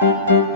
thank you